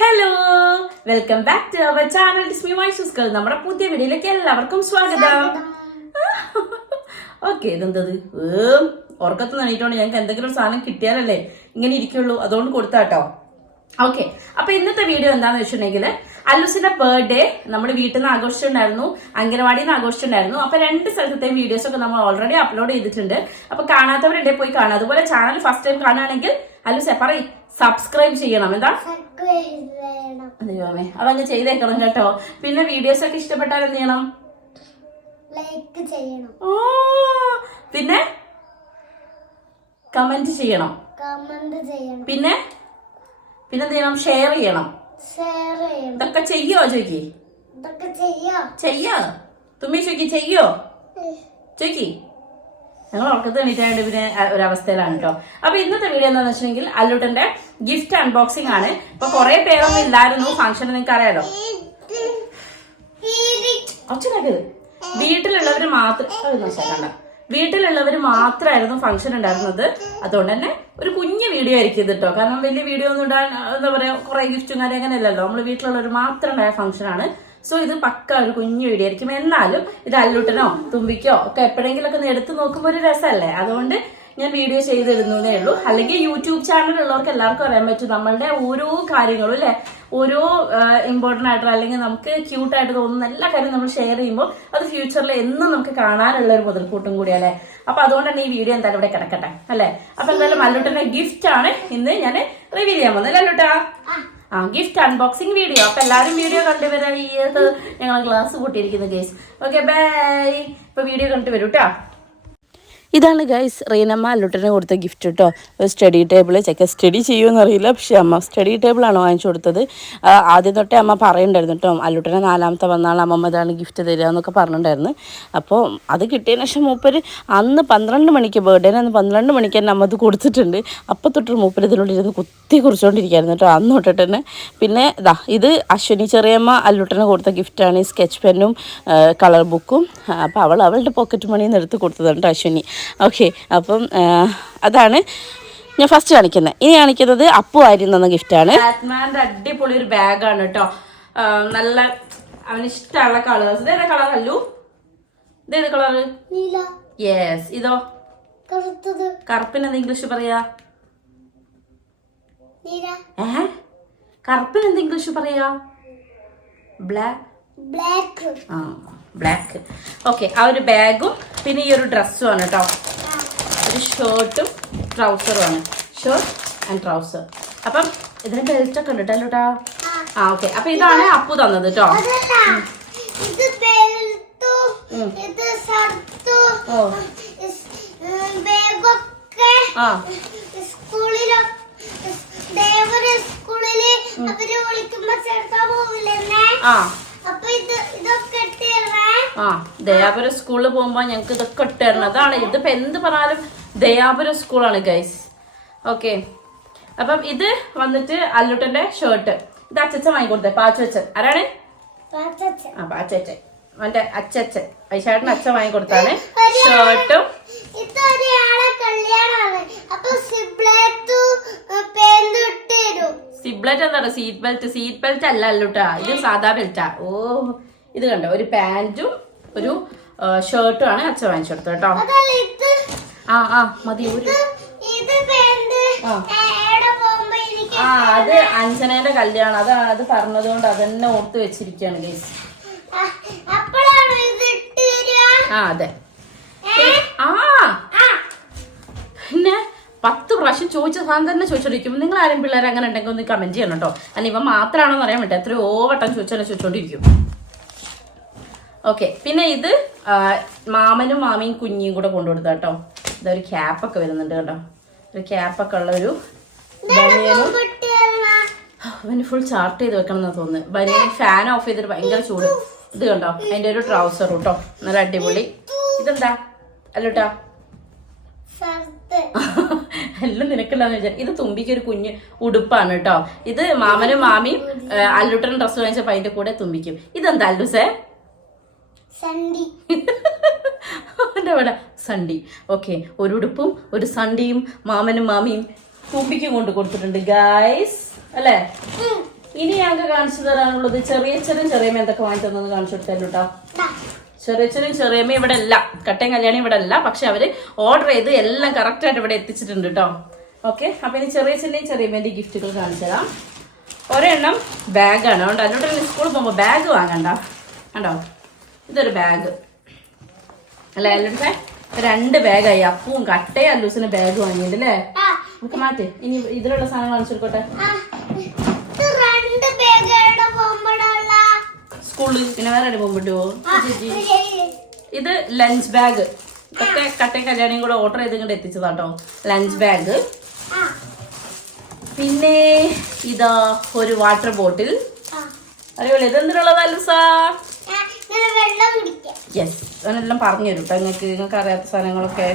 Hello, welcome back to our channel ഡിസ്മി വൈഷുസ്കൾ. നമ്മുടെ പുതിയ വീഡിയോയിലേക്ക് എല്ലാവർക്കും സ്വാഗതം. ഓക്കെ, ഇതെന്തത് ഉറക്കത്ത് നണിയിട്ടോണ്ട് ഞങ്ങൾക്ക് എന്തെങ്കിലും ഒരു സാധനം കിട്ടിയാലല്ലേ ഇങ്ങനെ ഇരിക്കുള്ളൂ, അതുകൊണ്ട് കൊടുത്താട്ടോ. ഓക്കെ, അപ്പൊ ഇന്നത്തെ വീഡിയോ എന്താന്ന് വെച്ചിട്ടുണ്ടെങ്കിൽ അല്ലൂസിന്റെ ബർത്ത്ഡേ നമ്മൾ വീട്ടിൽ നിന്ന് ആഘോഷിച്ചിട്ടുണ്ടായിരുന്നു, അംഗനവാടിയിൽ നിന്ന് ആഘോഷിച്ചിട്ടുണ്ടായിരുന്നു. അപ്പൊ 2 സ്ഥലത്തെയും വീഡിയോസ് ഒക്കെ നമ്മൾ ഓൾറെഡി അപ്ലോഡ് ചെയ്തിട്ടുണ്ട്. അപ്പൊ കാണാത്തവരുണ്ടെ പോയി കാണാം. അതുപോലെ ചാനൽ ഫസ്റ്റ് ടൈം കാണുകയാണെങ്കിൽ അല്ലൂസ് പറയും സബ്സ്ക്രൈബ് ചെയ്യണം. എന്താ അതെയോമേ, അതങ്ങ് ചെയ്തേക്കണം കേട്ടോ. പിന്നെ വീഡിയോസ് ഒക്കെ ഇഷ്ടപ്പെട്ടാൽ എന്ത് ചെയ്യണം? ലൈക്ക് ചെയ്യണം. ഓ, പിന്നെ കമന്റ് ചെയ്യണം. പിന്നെ എന്ത് ചെയ്യണം? ഷെയർ ചെയ്യണം. ഇതൊക്കെ ചെയ്യോ? ചോയ്ക്കി ചെയ്യോ? തുമ്മി ചോയ്ക്കി ചെയ്യോ? ചോയ്ക്കി. ഞങ്ങൾ ഉറക്കത്ത് എണീറ്റായിട്ട് പിന്നെ ഒരവസ്ഥയിലാണ് കേട്ടോ. അപ്പൊ ഇന്നത്തെ വീഡിയോ എന്താണെന്ന് വെച്ചിട്ടുണ്ടെങ്കിൽ അല്ലൂട്ടന്റെ ഗിഫ്റ്റ് അൺബോക്സിംഗ് ആണ്. ഇപ്പൊ കുറെ പേരൊന്നും ഇല്ലായിരുന്നു ഫംഗ്ഷൻ, നിങ്ങൾക്ക് അറിയാലോ. ഒച്ചനാക്കത് വീട്ടിലുള്ളവര് മാത്രമായിരുന്നു ഫംഗ്ഷൻ ഉണ്ടായിരുന്നത്. അതുകൊണ്ട് തന്നെ ഒരു കുഞ്ഞു വീഡിയോ ആയിരിക്കും ഇത് കേട്ടോ. കാരണം വലിയ വീഡിയോ ഒന്നും ഇടാൻ എന്താ പറയാ, കുറെ ഗിഫ്റ്റും കാര്യം അങ്ങനെ അല്ലല്ലോ. നമ്മള് വീട്ടിലുള്ളവർ മാത്രം ഉണ്ടായ ഫംഗ്ഷൻ ആണ്. സോ ഇത് പക്ക ഒരു കുഞ്ഞു വീഡിയോ ആയിരിക്കും. എന്നാലും ഇത് അല്ലൂട്ടനോ തുമ്പിക്കോ ഒക്കെ എപ്പോഴെങ്കിലും ഒക്കെ എടുത്ത് നോക്കുമ്പോൾ ഒരു രസമല്ലേ, അതുകൊണ്ട് ഞാൻ വീഡിയോ ചെയ്തിടുന്നേ ഉള്ളൂ. അല്ലെങ്കിൽ യൂട്യൂബ് ചാനൽ ഉള്ളവർക്ക് എല്ലാവർക്കും അറിയാൻ പറ്റും നമ്മളുടെ ഓരോ കാര്യങ്ങളും അല്ലെ, ഓരോ ഇമ്പോർട്ടന്റ് ആയിട്ടുള്ള അല്ലെങ്കിൽ നമുക്ക് ക്യൂട്ടായിട്ട് തോന്നുന്ന എല്ലാ കാര്യവും നമ്മൾ ഷെയർ ചെയ്യുമ്പോൾ അത് ഫ്യൂച്ചറിൽ എന്നും നമുക്ക് കാണാനുള്ള ഒരു മുതൽക്കൂട്ടും കൂടിയല്ലേ. അപ്പൊ അതുകൊണ്ട് തന്നെ ഈ വീഡിയോ എന്തായാലും ഇവിടെ കിടക്കട്ടെ അല്ലെ. അപ്പൊ എന്തായാലും അല്ലൂട്ടന്റെ ഗിഫ്റ്റ് ആണ് ഇന്ന് ഞാൻ റിവീൽ ചെയ്യാൻ പോകുന്നത്. അല്ലൂട്ടാ, ഗിഫ്റ്റ് അൺബോക്സിംഗ് വീഡിയോ. അപ്പൊ എല്ലാരും വീഡിയോ കണ്ടുവരാ. ഞങ്ങൾ ഗ്ലാസ് കൂട്ടിയിരിക്കുന്നു ഗൈസ്. Okay, bye. ഇപ്പൊ വീഡിയോ കണ്ടു വരൂ കേട്ടോ. ഇതാണ് ഗൈസ് റീനമ്മ അല്ലൂട്ടനെ കൊടുത്ത ഗിഫ്റ്റ് കേട്ടോ. ഒരു സ്റ്റഡി ടേബിൾ. ചെക്ക സ്റ്റഡി ചെയ്യുമെന്ന് അറിയില്ല, പക്ഷെ അമ്മ സ്റ്റഡി ടേബിളാണ് വാങ്ങിച്ചു കൊടുത്തത്. ആദ്യം തൊട്ടേ അമ്മ പറയുന്നുണ്ടായിരുന്നു കേട്ടോ, അല്ലൂട്ടനെ 4ാമത്തെ വന്നാൾ അമ്മമ്മ ഇതാണ് ഗിഫ്റ്റ് തരിക എന്നൊക്കെ പറഞ്ഞിട്ടുണ്ടായിരുന്നു. അപ്പോൾ അത് കിട്ടിയതിന് ശേഷം മൂപ്പര് അന്ന് 12 മണിക്ക് ബർത്ത്ഡേനെ അന്ന് 12 മണിക്ക് തന്നെ അമ്മ അത് കൊടുത്തിട്ടുണ്ട്. അപ്പം തൊട്ട് മൂപ്പര് ഇതിനോട്ടിരുന്ന് കുത്തി കുറിച്ചുകൊണ്ടിരിക്കുകയായിരുന്നു കേട്ടോ അന്ന് തൊട്ടിട്ട് തന്നെ. പിന്നെ ഇത് അശ്വിനി ചെറിയമ്മ അല്ലൂട്ടനെ കൊടുത്ത ഗിഫ്റ്റാണ്. ഈ സ്കെച്ച് പെന്നും കളർ ബുക്കും. അപ്പോൾ അവളുടെ പോക്കറ്റ് മണിയിൽ നിന്ന് എടുത്ത് കൊടുത്തതാണ് കേട്ടോ അശ്വിനി. ഓക്കെ, അപ്പം അതാണ് ഞാൻ ഫസ്റ്റ് കാണിക്കുന്നത്. ഇനി കാണിക്കുന്നത് അപ്പു ആയിരുന്നു ഗിഫ്റ്റാണ്. ബാറ്റ്മാന്റെ അടിപൊളി ഒരു ബാഗാണ് കേട്ടോ. നല്ല അവന് ഇഷ്ടമുള്ള കളേഴ്സ്. ഇതേതാ കളർ അല്ലു? ഇതേത് കളറ്? യെസ്. ഇതോ? കറുപ്പിന് എന്താ ഇംഗ്ലീഷ് പറയാ? കറുപ്പിന് എന്താ ഇംഗ്ലീഷ് പറയാ? ബ്ലാക്ക്. ബ്ലാക്ക്. ഓക്കെ, ആ ഒരു ബാഗും പിന്നെ ഈ ഒരു ഡ്രസ്സും ആണ് കേട്ടോ. ഒരു ഷർട്ടും ട്രൗസറും ആണ്. Shirt and trouser. അപ്പം ഇതിന് ബെൽറ്റ് ഒക്കെ ഉണ്ട് കേട്ടോ. ഓക്കെ, അപ്പൊ ഇതാണ് അപ്പു തന്നത് കേട്ടോ. ദയാപുരം സ്കൂളിൽ പോകുമ്പോ ഞങ്ങക്ക് ഇതൊക്കെ ഇട്ടുതരണം. അതാണ് ഇതിപ്പോ എന്ത് പറഞ്ഞാലും ദയാപുരം സ്കൂളാണ് ഗൈസ്. ഓക്കെ, അപ്പം ഇത് വന്നിട്ട് അല്ലൂട്ടന്റെ ഷർട്ട്. ഇത് അച്ചച്ചൻ വാങ്ങിക്കൊടുത്തേ, പാച്ചച്ചൻ. ആരാണ്? പാച്ചച്ചൻ. അവന്റെ അച്ചച്ചൻ, വൈശാട്ടിന് അച്ഛൻ വാങ്ങിക്കൊടുത്താണ് ഷർട്ടും. സിബ്ലറ്റ് എന്താണ്? Seat belt. സീറ്റ് ബെൽറ്റ് അല്ല അല്ലൂട്ടാ, ഇത് സാധാ ബെൽറ്റാ. ഓ, ഇത് കണ്ടോ, ഒരു പാന്റും ഒരു ഷർട്ടും ആണ് അച്ഛൻ വാങ്ങിച്ചു കൊടുത്തത് കേട്ടോ. മതി. അത് അഞ്ജനയുടെ കല്യാണം. അത് പറഞ്ഞത് കൊണ്ട് അതന്നെ ഓർത്ത് വെച്ചിരിക്കുകയാണ് ഗൈസ്. അതെ. പിന്നെ 10 പ്രാവശ്യം ചോദിച്ച സാധനം തന്നെ ചോദിച്ചോണ്ടിരിക്കും. നിങ്ങൾ ആരും പിള്ളേർ അങ്ങനെ ഉണ്ടെങ്കിൽ ഒന്ന് കമന്റ് ചെയ്യണം കേട്ടോ. അല്ല ഇവ മാത്രമാണോ അറിയാൻ പറ്റും, എത്രയോ വട്ടം ചോദിച്ചോണ്ടിരിക്കും. ഓക്കെ, പിന്നെ ഇത് മാമനും മാമിയും കുഞ്ഞിയും കൂടെ കൊണ്ടുകൊടുത്ത കേട്ടോ. ഇതൊരു ക്യാപ്പൊക്കെ വരുന്നുണ്ട് കേട്ടോ. ഒരു ക്യാപ്പൊക്കെ ഉള്ള ഒരു ബനിയനും. അവന് ഫുൾ ചാർട്ട് ചെയ്ത് വെക്കണം എന്നാ തോന്നുന്നു. ബനിയൻ ഫാൻ ഓഫ് ചെയ്തിട്ട് ഭയങ്കര ചൂട്. ഇത് കണ്ടോ, അതിന്റെ ഒരു ട്രൗസറും കേട്ടോ, നല്ല അടിപൊളി. ഇതെന്താ അല്ലൂട്ടാ? എല്ലാം നിനക്കുണ്ടാന്ന് വിചാരിച്ചു. ഇത് തുമ്പിക്ക് ഒരു കുഞ്ഞ് ഉടുപ്പാണ് കേട്ടോ. ഇത് മാമനും മാമിയും അല്ലൂട്ടനും ഡ്രസ്സ് വാങ്ങിച്ചപ്പോ അതിന്റെ കൂടെ തുമ്പിക്കും. ഇതെന്താ അല്ലൂസേ? സണ്ടി. ഓക്കെ, ഒരു ഉടുപ്പും ഒരു സണ്ടിയും മാമനും മാമിയും തുമ്പിക്കും കൊണ്ട് കൊടുത്തിട്ടുണ്ട് ഗൈസ് അല്ലേ. ഇനി ഞങ്ങൾക്ക് കാണിച്ചു തരാനുള്ളത് ചെറിയച്ഛനും ചെറിയമ്മ എന്തൊക്കെ വാങ്ങി തന്നെന്ന് കാണിച്ചു കൊടുത്തല്ലോ കേട്ടോ. ചെറിയച്ഛനും ചെറിയമ്മ ഇവിടെ അല്ല, കട്ടയും കല്യാണം ഇവിടെ അല്ല, പക്ഷെ അവര് ഓർഡർ ചെയ്ത് എല്ലാം കറക്റ്റ് ആയിട്ട് ഇവിടെ എത്തിച്ചിട്ടുണ്ട് കേട്ടോ. ഓക്കെ, അപ്പൊ ഇനി ചെറിയച്ഛന്റെയും ചെറിയമ്മേന്റെയും ഗിഫ്റ്റുകൾ കാണിച്ചു തരാം. ഒരെണ്ണം ബാഗാണ്, അതുകൊണ്ട് അതിനോട് സ്കൂളിൽ പോകുമ്പോ ബാഗ് വാങ്ങണ്ട കണ്ടോ. ഇതൊരു ബാഗ് അല്ലെ, അല്ലേ 2 ബാഗായി. അപ്പവും കട്ടയും അല്ലൂസിന് ബാഗ് വാങ്ങിയിട്ടുണ്ട് അല്ലേ. നമുക്ക് മാറ്റി ഇനി ഇതിലുള്ള സാധനം കാണിച്ചു കൊടുക്കട്ടെ. സ്കൂളിൽ പിന്നെ വേറെ എവിടെ പോകുമ്പോട്ടോ. ഇത് ലഞ്ച് ബാഗ്, ഇതൊക്കെ കട്ടയും കല്യാണിയും കൂടെ ഓർഡർ ചെയ്ത് ഇങ്ങോട്ട് എത്തിച്ചതാട്ടോ. Lunch bag. പിന്നെ ഇതാ ഒരു വാട്ടർ ബോട്ടിൽ. അറിയോളൂ ഇതെന്തിനുള്ളതാ ലൂസാ? യെസ്, അവനെല്ലാം പറഞ്ഞു തരും കേട്ടോ നിങ്ങൾക്ക് അറിയാത്ത സാധനങ്ങളൊക്കെ.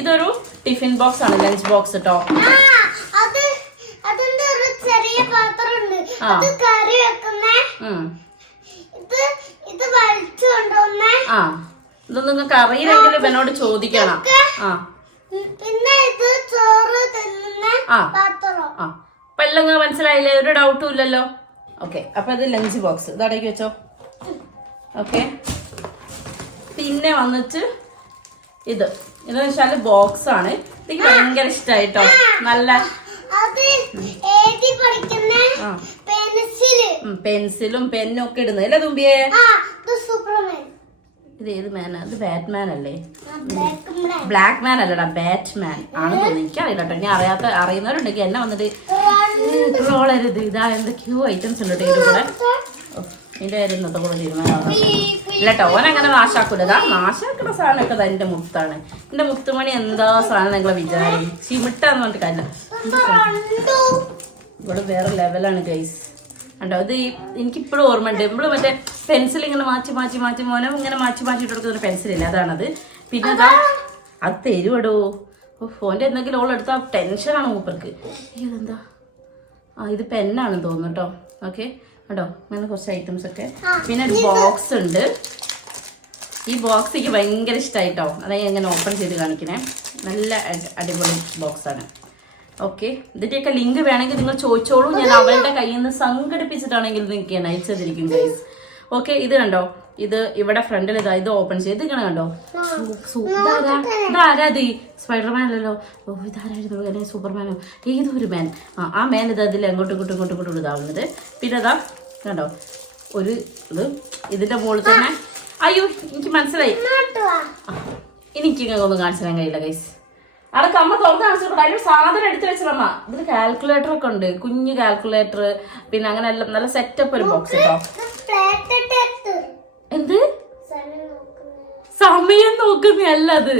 ഇതൊരു ടിഫിൻ ബോക്സ് ആണ്, ലഞ്ച് ബോക്സ് കേട്ടോ. ഇതൊന്നും നിങ്ങൾക്ക് അറിയില്ലെങ്കിലും എന്നോട് ചോദിക്കണം. അപ്പൊ എല്ലാം മനസ്സിലായില്ലേ, ഒരു ഡൗട്ടും ഇല്ലല്ലോ. ഓക്കെ, അപ്പൊ ഇത് ലഞ്ച് ബോക്സ് ഇതടേക്ക് വെച്ചോ. ഓക്കെ, പിന്നെ വന്നിട്ട് ഇതെന്ന് വെച്ചാല് ബോക്സ് ആണ്. എനിക്ക് ഭയങ്കര ഇഷ്ടായിട്ടോ. നല്ല പെൻസിലും പെന്നും ഒക്കെ ഇടുന്നത് അല്ലേ തുമ്പിയെ? ഇത് ഏത് മാനാ? ഇത് ബാറ്റ്മാൻ അല്ലേ? ബ്ലാക്ക് മാൻ അല്ലടാ, ബാറ്റ്മാൻ ആണ് തോന്നുന്നു. എനിക്കറിയില്ല കേട്ടോ. ഞാൻ അറിയുന്നവരുണ്ടെങ്കിൽ എന്നെ വന്നിട്ട് ട്രോളരുത്. ഇതാ എന്തൊക്കെയോ ഐറ്റംസ് ഉണ്ട് ഇതിന്റെ കൂടെ. ഇതിന്റെ കാര്യം ഇന്നത്തെ കൂടെ തീരുമാനമാണ്. ഇല്ല കേട്ടോ, ഓനങ്ങനെ നാശാക്കൂല. നാശാക്കുന്ന സാധനമൊക്കെ അത് എന്റെ മുത്താണ്. എന്റെ മുത്തുമണി എന്താ സാധനം നിങ്ങളെ വിചാരം? ചിമിട്ടാന്ന് പറഞ്ഞിട്ട് കാര്യമില്ല. ഇവിടെ വേറെ ലെവലാണ് ഗൈസ്. ഉണ്ടോ, ഇത് എനിക്കിപ്പോഴും ഓർമ്മയുണ്ട്. നമ്മള് മറ്റേ പെൻസിൽ ഇങ്ങനെ മാറ്റി മാറ്റി മാറ്റി മോനെ ഇങ്ങനെ മാറ്റി മാറ്റി ഇട്ട് കൊടുക്കുന്ന പെൻസിലില്ല, അതാണത്. പിന്നെ ഇതാ അത് തരുവടോ. ഫോന്റെ എന്തെങ്കിലും ഓൾ എടുത്താൽ ടെൻഷനാണ് മൂപ്പർക്ക്. ഇതെന്താ? ഇത് പെന്നാണെന്ന് തോന്നുന്നു കേട്ടോ. ഓക്കെ, കേട്ടോ അങ്ങനെ കുറച്ച് ഐറ്റംസ് ഒക്കെ. പിന്നെ ഒരു ബോക്സ് ഉണ്ട്. ഈ ബോക്സ് എനിക്ക് ഭയങ്കര ഇഷ്ടമായിട്ടോ. അതായത് എങ്ങനെ ഓപ്പൺ ചെയ്ത് കാണിക്കണേ. നല്ല അടിപൊളി ബോക്സാണ്. ഓക്കെ, ഇതിന്റെയൊക്കെ ലിങ്ക് വേണമെങ്കിൽ നിങ്ങൾ ചോദിച്ചോളൂ. ഞാൻ അവളുടെ കയ്യിൽ നിന്ന് സംഘടിപ്പിച്ചിട്ടാണെങ്കിൽ നിങ്ങൾക്ക് ഞാൻ അയച്ചതിരിക്കും ഗൈസ്. ഓക്കെ, ഇത് കണ്ടോ, ഇത് ഇവിടെ ഫ്രണ്ടിൽ ഇത് ഓപ്പൺ ചെയ്ത് ഇങ്ങനെ കണ്ടോ. ഇതാരാത്? സ്പൈഡർമാൻ അല്ലല്ലോ. ഓ, ഇതാരായിരുന്നു അല്ലെ? സൂപ്പർമാനോ ഏതോ ഒരു മാൻ. ആ മാൻ ഇത് അതിൽ അങ്ങോട്ടും ഇങ്ങോട്ടും ഇങ്ങോട്ടും ഇങ്ങോട്ടും ഇതാവുന്നത്. പിന്നെ അതാ കണ്ടോ ഒരു ഇതിന്റെ മുകളിൽ തന്നെ. അയ്യോ, എനിക്ക് മനസ്സിലായി. എനിക്ക് ഒന്നും കാണിച്ചു തരാൻ കഴിയില്ല ഗൈസ്. അതൊക്കെ അമ്മ തുറന്ന് കാണിച്ചിട്ടുണ്ട്. അതിലൊരു സാധനം എടുത്തു വെച്ചിട്ടമ്മ. ഇതിൽ കാൽക്കുലേറ്റർ ഒക്കെ ഉണ്ട്, കുഞ്ഞു കാൽക്കുലേറ്റർ. പിന്നെ അങ്ങനെ എല്ലാം നല്ല സെറ്റപ്പ് ഒരു ബോക്സ് കേട്ടോ. എന്ത് സമയം നോക്കുന്നല്ല, അത്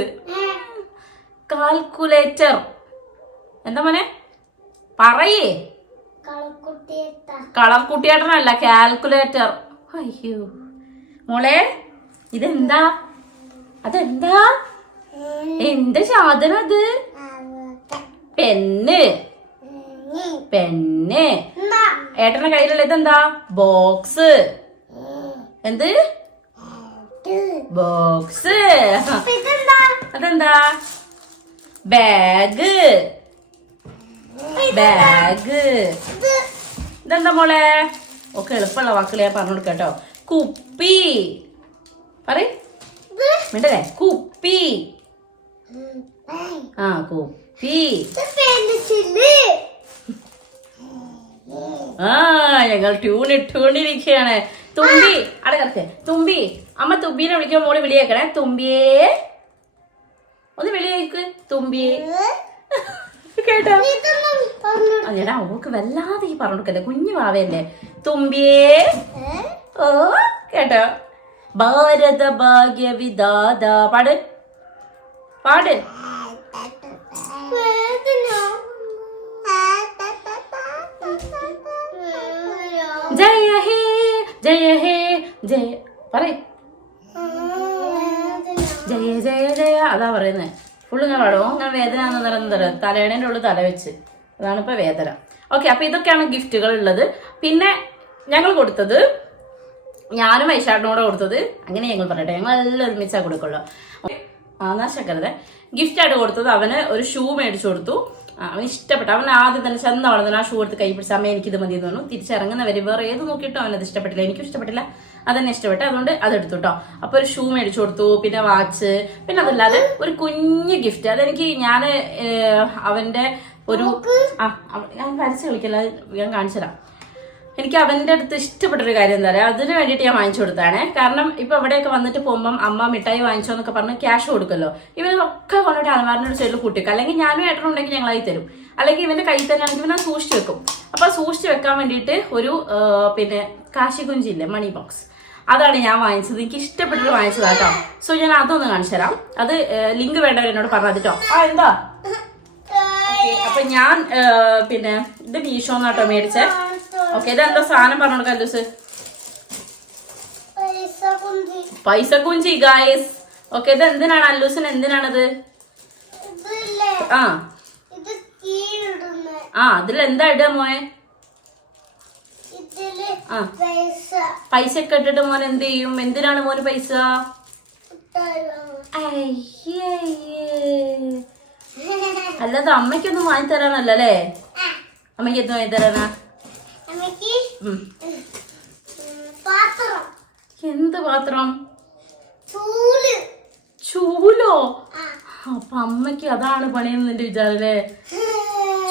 കാൽക്കുലേറ്റർ. എന്താ മോനെ പറയേ? കളർ കുട്ടിയേട്ടനല്ല, കാൽക്കുലേറ്റർ. അയ്യോ മോളെ, ഇതെന്താ? അതെന്താ? എന്റെ സാധനം അത്? പെന്ന്. പെന്ന്. ഏട്ടന്റെ കയ്യിലുള്ള ഇതെന്താ? ബോക്സ്. എന്ത് ബോക്സ്? അതെന്താ? ബാഗ്. ബാഗ്. ഇതെന്താ മോളെ? ഒക്കെ എളുപ്പമുള്ള വാക്കുകൾ ഞാൻ പറഞ്ഞു കൊടുക്കട്ടോ. കുപ്പി. പറയ് മിണ്ടല്ലേ. കുപ്പി. കുപ്പി. ഞങ്ങൾ ട്യൂണിരിക്കുകയാണ്. തുമ്പി അടകത്തെ. തുമ്പി. അമ്മ തുമ്പീനെ വിളിക്കുമ്പോ മോള് വിളിയേക്കണേ. തുമ്പിയേ ഒന്ന് വിളിയേക്ക്. തുമ്പിയേ കേട്ടോ? ചേട്ടാ അവക്ക് വല്ലാതെ ഈ പറഞ്ഞു കൊടുക്കല്ലേ, കുഞ്ഞു വാവയല്ലേ. തുമ്പിയേ. ഓ കേട്ടോ? ഭാരത ഭാഗ്യ വിധാത. പാട് പാട്. ജയ ഹേ ജയ ഹേ ജയ പറയ്. ജയ ജയ ജയ അതാ പറയുന്നത്. ഫുള്ള് ഞാൻ പാടുമോ? ഞാൻ വേദന നിരന്തരം തലേണേൻ്റെ ഉള്ളിൽ തല വെച്ച്, അതാണ് ഇപ്പൊ വേദന. ഓക്കെ, അപ്പൊ ഇതൊക്കെയാണ് ഗിഫ്റ്റുകൾ ഉള്ളത്. പിന്നെ ഞങ്ങൾ കൊടുത്തത്, ഞാനും ഐഷാടിനോടെ കൊടുത്തത്, അങ്ങനെ ഞങ്ങൾ പറയട്ടെ, ഞങ്ങൾ എല്ലാം ഒരുമിച്ചാ കൊടുക്കുള്ളൂ. നാശക്കരുത്. ഗിഫ്റ്റ് ആയിട്ട് കൊടുത്തത് അവന് ഒരു ഷൂ മേടിച്ചു കൊടുത്തു. അവന് ഇഷ്ടപ്പെട്ടു. അവൻ ആദ്യം തന്നെ ചെന്നവളെ ആ ഷൂ എടുത്ത് കൈ പിടിച്ച അമ്മ എനിക്കിത് മതി എന്ന് പറഞ്ഞു. തിരിച്ചിറങ്ങുന്നവര് വേറെ ഏത് നോക്കിയിട്ടോ അവനത് ഇഷ്ടപ്പെട്ടില്ല. എനിക്കും ഇഷ്ടപ്പെട്ടില്ല, അതെന്നെ ഇഷ്ടപ്പെട്ടു. അതുകൊണ്ട് അതെടുത്തു കേട്ടോ. അപ്പൊ ഒരു ഷൂ മേടിച്ചു കൊടുത്തു, പിന്നെ വാച്ച്, പിന്നെ അതല്ലാതെ ഒരു കുഞ്ഞു ഗിഫ്റ്റ്. അതെനിക്ക് ഞാൻ അവന്റെ ഒരു ഞാൻ വരച്ച് കളിക്കല്ല, ഞാൻ കാണിച്ചുതരാം. എനിക്ക് അവന്റെ അടുത്ത് ഇഷ്ടപ്പെട്ടൊരു കാര്യം എന്താ പറയുക, അതിന് വേണ്ടിയിട്ട് ഞാൻ വാങ്ങിച്ചു കൊടുത്താണ്. കാരണം ഇപ്പൊ എവിടെയൊക്കെ വന്നിട്ട് പോകുമ്പോൾ അമ്മ മിഠായി വാങ്ങിച്ചോ എന്നൊക്കെ പറഞ്ഞ് ക്യാഷ് കൊടുക്കല്ലോ. ഇവനൊക്കെ കൊണ്ടിട്ട് അലമാറിനോട് സൈഡിൽ കൂട്ടിക്കും. അല്ലെങ്കിൽ ഞാനും ഏട്ടനുണ്ടെങ്കിൽ ഞങ്ങളായി തരും, അല്ലെങ്കിൽ ഇവന്റെ കയ്യിൽ തന്നെയാണെങ്കിൽ ഇവനെ സൂക്ഷിച്ചു വെക്കും. അപ്പൊ സൂക്ഷിച്ചു വെക്കാൻ വേണ്ടിയിട്ട് ഒരു പിന്നെ കാശികുഞ്ചില്ലേ, മണി ബോക്സ്, അതാണ് ഞാൻ വാങ്ങിച്ചത്. എനിക്ക് ഇഷ്ടപ്പെട്ടിട്ട് വാങ്ങിച്ചതാ കേട്ടോ. സോ ഞാൻ അതൊന്ന് കാണിച്ചു തരാം. അത് ലിങ്ക് വേണ്ടവർ എന്നോട് പറഞ്ഞത് കേട്ടോ. എന്താ അപ്പൊ ഞാൻ പിന്നെ ഇത് മീഷോന്നാട്ടോ മേടിച്ചേ. ഓക്കെ, ഇതെന്താ സാധനം പറഞ്ഞു കൊടുക്കാം ലൂസ്? പൈസ കുഞ്ചി ഗായ്സ്. ഓക്കെ, ഇത് എന്തിനാണ് അല്ലൂസിന്, എന്തിനാണത്? അതിലെന്താ ഇടുക മോനെ? പൈസ ഒക്കെ ഇട്ടിട്ട് മോൻ എന്ത് ചെയ്യും? എന്തിനാണ് മോന് പൈസ? അല്ലാതെ അമ്മയ്ക്കൊന്നും വാങ്ങി തരാനല്ലേ? അമ്മയ്ക്ക് എന്ത് വാങ്ങി തരാനാ? എന്ത് പാത്രം? ചൂലോ? അപ്പൊ അമ്മയ്ക്ക് അതാണ് പണിയെന്ന് നിന്റെ വിചാരല്ലേ?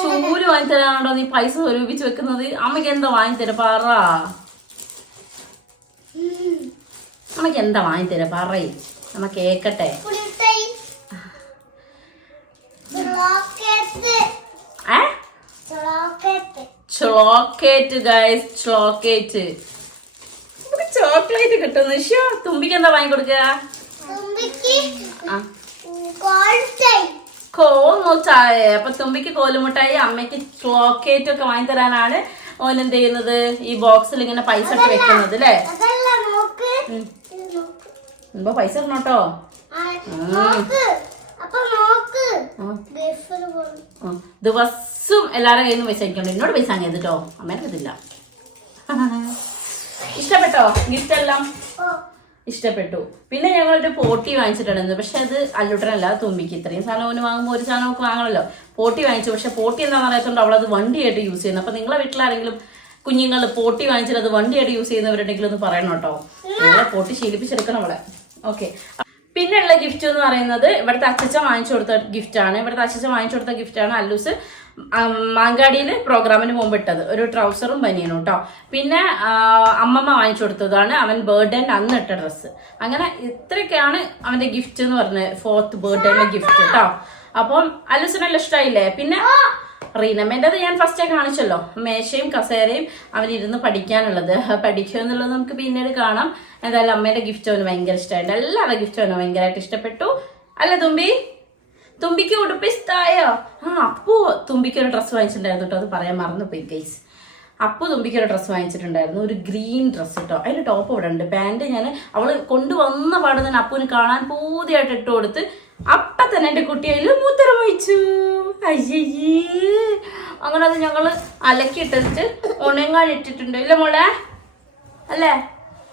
ചൂല് വാങ്ങി തരാനാണോ നീ പൈസ സ്വരൂപിച്ച് വെക്കുന്നത്? അമ്മയ്ക്ക് എന്താ വാങ്ങി തരാ പറ? അമ്മയ്ക്ക് എന്താ വാങ്ങി തരാ പറയ്, അമ്മ കേക്കട്ടെ. Chocolate guys, chocolate. ചോക്ലേറ്റ് കിട്ടുന്നു. തുമ്പിക്ക് എന്താ വാങ്ങി കൊടുക്കുക? കോൽമുട്ടായി. അപ്പൊ തുമ്പിക്ക് കോലുമുട്ടായി, അമ്മയ്ക്ക് ചോക്ലേറ്റ് ഒക്കെ വാങ്ങി തരാനാണ് ഓൻ എന്ത് ചെയ്യുന്നത്, ഈ ബോക്സിൽ ഇങ്ങനെ പൈസ ഇട്ട് വെക്കുന്നത് അല്ലേ? ഇപ്പൊ പൈസ ഇടണോട്ടോ. ദിവസം എല്ലാരും കയ്യിൽ നിന്ന് പൈസ അയക്കണ്ടോ? എന്നോട് പൈസ വാങ്ങിയത് കേട്ടോ, അമ്മേനെ ഇതില്ല. ഇഷ്ടപ്പെട്ടോ ഗിഫ്റ്റ് എല്ലാം? ഇഷ്ടപ്പെട്ടു. പിന്നെ ഞങ്ങളൊരു പോട്ടി വാങ്ങിച്ചിട്ടുണ്ടായിരുന്നു. പക്ഷെ അത് അല്ലുട്ടനല്ല, തുമ്പിക്ക്. ഇത്രയും സാധനം ഓന് വാങ്ങുമ്പോൾ ഒരു സാധനം നമുക്ക് വാങ്ങണമല്ലോ. പോട്ടി വാങ്ങിച്ചു. പക്ഷെ പോട്ടി എന്താണെന്ന് അറിയാത്തതുകൊണ്ട് അവളത് വണ്ടിയായിട്ട് യൂസ് ചെയ്യുന്നത്. അപ്പൊ നിങ്ങളെ വീട്ടിലാരെങ്കിലും കുഞ്ഞുങ്ങൾ പോട്ടി വാങ്ങിച്ചിട്ട് അത് വണ്ടിയായിട്ട് യൂസ് ചെയ്യുന്നവരുണ്ടെങ്കിലും ഒന്ന് പറയണം കേട്ടോ. നിങ്ങളെ പോട്ടി ശീലിപ്പിച്ചെടുക്കണം അവളെ. ഓക്കെ, പിന്നെയുള്ള ഗിഫ്റ്റ് എന്ന് പറയുന്നത് ഇവിടുത്തെ അച്ഛൻ വാങ്ങിച്ചു കൊടുത്ത ഗിഫ്റ്റാണ്. ഇവിടുത്തെ അച്ഛൻ വാങ്ങിച്ചു കൊടുത്ത ഗിഫ്റ്റാണ് അല്ലൂസ് മാങ്കാടിയിൽ പ്രോഗ്രാമിന് മുമ്പ് ഇട്ടത്. ഒരു ട്രൗസറും ബനിയനും കേട്ടോ. പിന്നെ അമ്മമ്മ വാങ്ങിച്ചു കൊടുത്തതാണ് അവൻ ബർത്ത്ഡേന്റെ അന്ന് ഇട്ട ഡ്രസ്സ്. അങ്ങനെ ഇത്രയൊക്കെയാണ് അവന്റെ ഗിഫ്റ്റ് എന്ന് പറഞ്ഞത്, 4th ബർത്ത്ഡേന്റെ ഗിഫ്റ്റ് കേട്ടോ. അപ്പം അല്ലൂസിനെല്ലാം ഇഷ്ടമായില്ലേ? പിന്നെ റീനമ്മേൻ്റെത് ഞാൻ ഫസ്റ്റേ കാണിച്ചല്ലോ, മേശയും കസേരയും അവനിരുന്ന് പഠിക്കാനുള്ളത്. പഠിക്കുക എന്നുള്ളത് നമുക്ക് പിന്നീട് കാണാം. എന്തായാലും അമ്മേന്റെ ഗിഫ്റ്റ് അവന് ഭയങ്കര ഇഷ്ടമായിട്ട്, എല്ലാവരുടെ ഗിഫ്റ്റും അവന് ഭയങ്കരമായിട്ട് ഇഷ്ടപ്പെട്ടു അല്ലേ തുമ്പി? തുമ്പിക്ക് ഉടുപ്പ് ഇഷ്ടമായോ? അപ്പോ തുമ്പിക്ക് ഒരു ഡ്രസ്സ് വാങ്ങിച്ചിട്ടുണ്ടായിരുന്നു കേട്ടോ, അത് പറയാൻ മറന്നുപോയി ഗൈസ്. അപ്പോ തുമ്പിക്ക് ഒരു ഡ്രസ്സ് വാങ്ങിച്ചിട്ടുണ്ടായിരുന്നു, ഒരു ഗ്രീൻ ഡ്രസ്സ് കേട്ടോ. അതിന്റെ ടോപ്പ് ഇവിടെ ഉണ്ട്. പാന്റ് ഞാൻ അവള് കൊണ്ടുവന്ന പാട് തന്നെ അപ്പൂന് കാണാൻ പൂതിയായിട്ട് ഇട്ട് കൊടുത്ത് അപ്പൊ തന്നെ എന്റെ കുട്ടി അതിൽ മൂത്തരം വഹിച്ചു. അയ്യേ, അങ്ങനെ അത് ഞങ്ങള് അലക്കിയിട്ടിട്ട് ഉണങ്ങാൻ ഇട്ടിട്ടുണ്ട് ഇല്ല മോളെ അല്ലേ?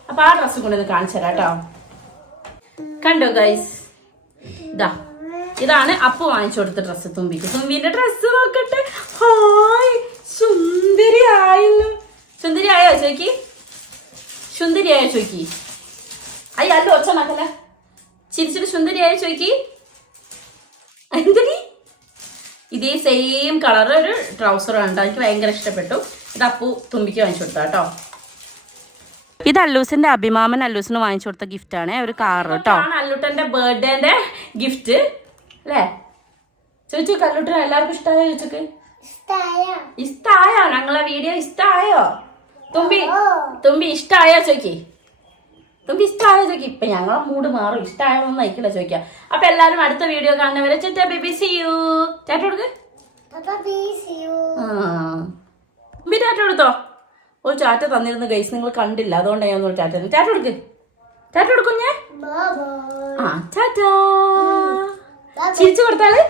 അപ്പൊ ആ ഡ്രസ്സ് കൊണ്ടൊന്ന് കാണിച്ചു തരാം കേട്ടോ. കണ്ടോ ഗൈസ്, ഇതാണ് അപ്പു വാങ്ങിച്ചു കൊടുത്ത ഡ്രസ്സ് തുമ്പിക്ക്. തുമ്പിന്റെ ഡ്രസ്സ് നോക്കട്ടെ. ഹായ്, സുന്ദരി ആയല്ലോ. സുന്ദരി ആയോ ചോയ്ക്ക്? സുന്ദരി ആയോ ചോയ്ക്ക്? അയ്യ അല്ലോ ഒച്ച നോക്കല, ചിരിച്ചിട്ട് സുന്ദരി ആയോ ചോയ്ക്ക്? എന്തിനി? ഇതേ സെയിം കളർ ഒരു ട്രൗസറാണ് കേട്ടോ. എനിക്ക് ഭയങ്കര ഇഷ്ടപ്പെട്ടു. ഇത് അപ്പു തുമ്പിക്ക് വാങ്ങിച്ചു കൊടുത്ത കേട്ടോ. ഇത് അല്ലൂസിന്റെ അഭിമാമൻ അല്ലൂസിന് വാങ്ങിച്ചു കൊടുത്ത ഗിഫ്റ്റാണ്, ഒരു കാർ കേട്ടോ. അല്ലൂട്ടന്റെ ബർത്ത്ഡേന്റെ ഗിഫ്റ്റ് അല്ലേ? ചോദിച്ചു കല്ലൂട്ടന് എല്ലാവർക്കും ഇഷ്ടമായോ? ചോദിച്ചക്ക് ഇഷ്ടായോ? ഞങ്ങളെ വീഡിയോ ഇഷ്ടായോ? തുമ്പി ഇഷ്ടായോ ചോദിക്കേ? തുമ്പി ഇഷ്ടായോ ചോദിക്കും? ഇപ്പൊ ഞങ്ങളെ മൂഡ് മാറും. ഇഷ്ടമായോന്നൊന്നും അയക്കില്ല ചോദിക്കാം. അപ്പൊ എല്ലാരും അടുത്ത വീഡിയോ കാണുന്നവരെ ചേട്ടാ ബേബി സീ യു. ടാറ്റ കൊടുക്ക്. തുമ്പി ടാറ്റ കൊടുത്തോ? ഒരു ടാറ്റ തന്നിരുന്നു ഗൈസ്, നിങ്ങൾ കണ്ടില്ല, അതുകൊണ്ടാണ് ഞാൻ ടാറ്റ. ടാറ്റ കൊടുക്ക്. ടാറ്റ കൊടുക്കുഞ്ഞേ. ടാറ്റ ചിരിച്ചു കൊടുത്താല്